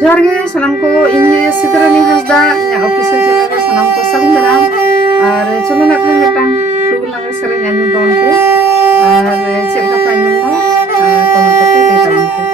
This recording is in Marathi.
जोहार गे सनम को in सितरानी Hansda in official channel रे सनम को सब मेरा और चलो ना खान मिटांग टूल लगे सरे आंजम तौन पे और चेक का पाइनम ना कमेंट करते दे तावन पे